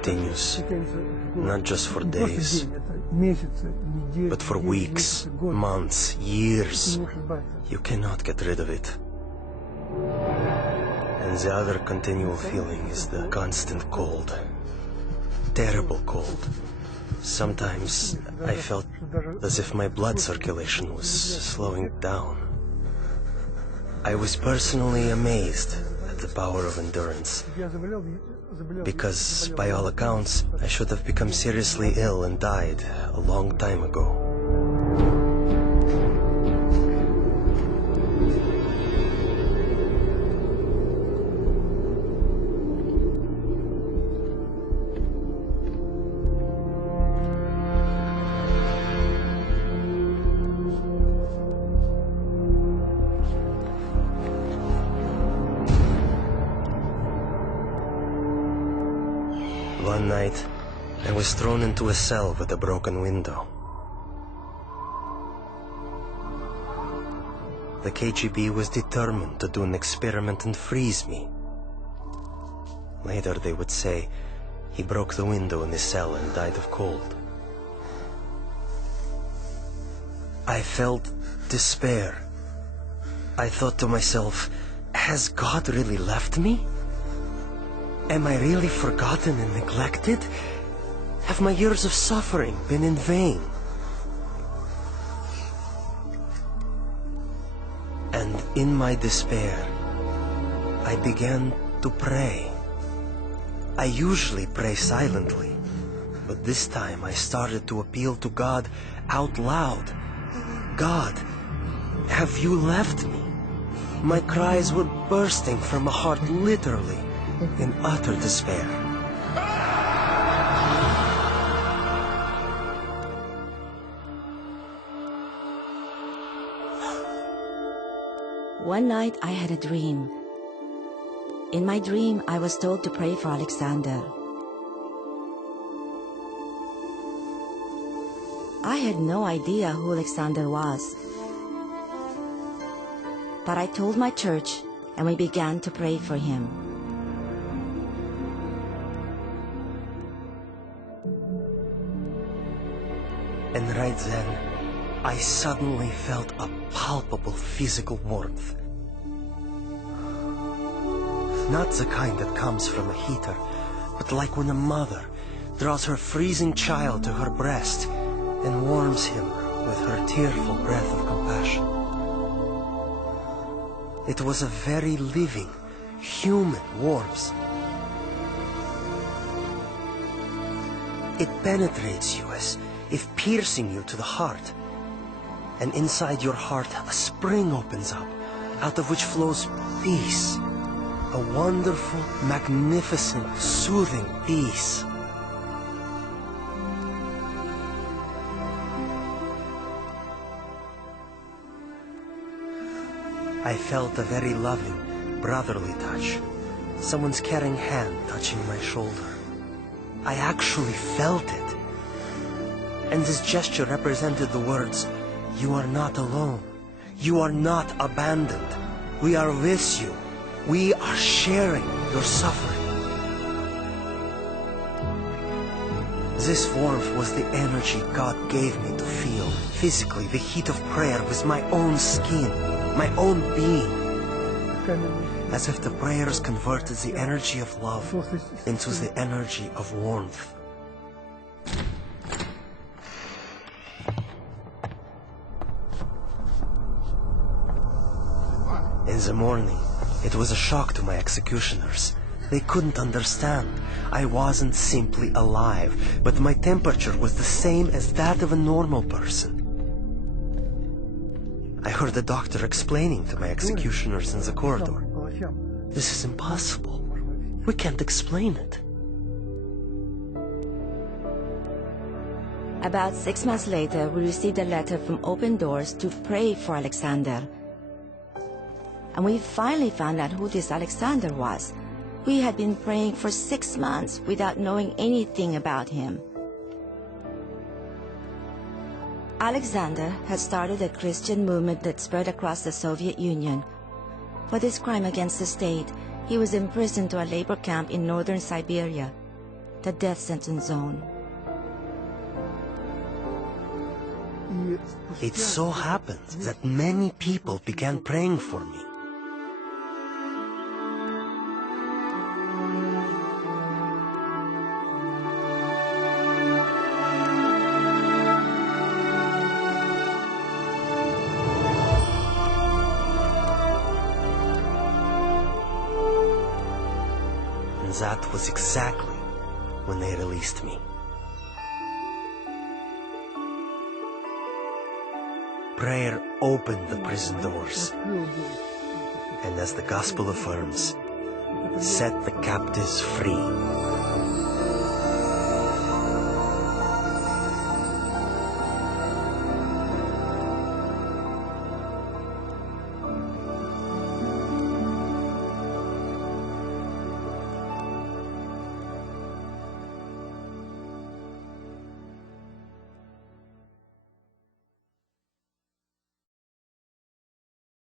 continues, not just for days, but for weeks, months, years. You cannot get rid of it. And the other continual feeling is the constant cold. Terrible cold. Sometimes I felt as if my blood circulation was slowing down. I was personally amazed at the power of endurance, because by all accounts, I should have become seriously ill and died a long time ago. One night, I was thrown into a cell with a broken window. The KGB was determined to do an experiment and freeze me. Later they would say he broke the window in his cell and died of cold. I felt despair. I thought to myself, has God really left me? Am I really forgotten and neglected? Have my years of suffering been in vain? And in my despair, I began to pray. I usually pray silently, but this time I started to appeal to God out loud. God, have you left me? My cries were bursting from a heart literally in utter despair. One night I had a dream. In my dream, I was told to pray for Alexander. I had no idea who Alexander was. But I told my church, and we began to pray for him. And right then, I suddenly felt a palpable physical warmth. Not the kind that comes from a heater, but like when a mother draws her freezing child to her breast and warms him with her tearful breath of compassion. It was a very living, human warmth. It penetrates you as if piercing you to the heart. And inside your heart, a spring opens up, out of which flows peace. A wonderful, magnificent, soothing peace. I felt a very loving, brotherly touch. Someone's caring hand touching my shoulder. I actually felt it. And this gesture represented the words, "You are not alone. You are not abandoned. We are with you. We are sharing your suffering." This warmth was the energy God gave me to feel physically the heat of prayer with my own skin, my own being. As if the prayers converted the energy of love into the energy of warmth. In the morning, it was a shock to my executioners. They couldn't understand. I wasn't simply alive, but my temperature was the same as that of a normal person. I heard the doctor explaining to my executioners in the corridor, "This is impossible. We can't explain it." About 6 months later, we received a letter from Open Doors to pray for Alexander. And we finally found out who this Alexander was. We had been praying for 6 months without knowing anything about him. Alexander had started a Christian movement that spread across the Soviet Union. For this crime against the state, he was imprisoned to a labor camp in northern Siberia. the death sentence zone. It so happened that many people began praying for me. And that was exactly when they released me. Prayer opened the prison doors, and as the gospel affirms, set the captives free.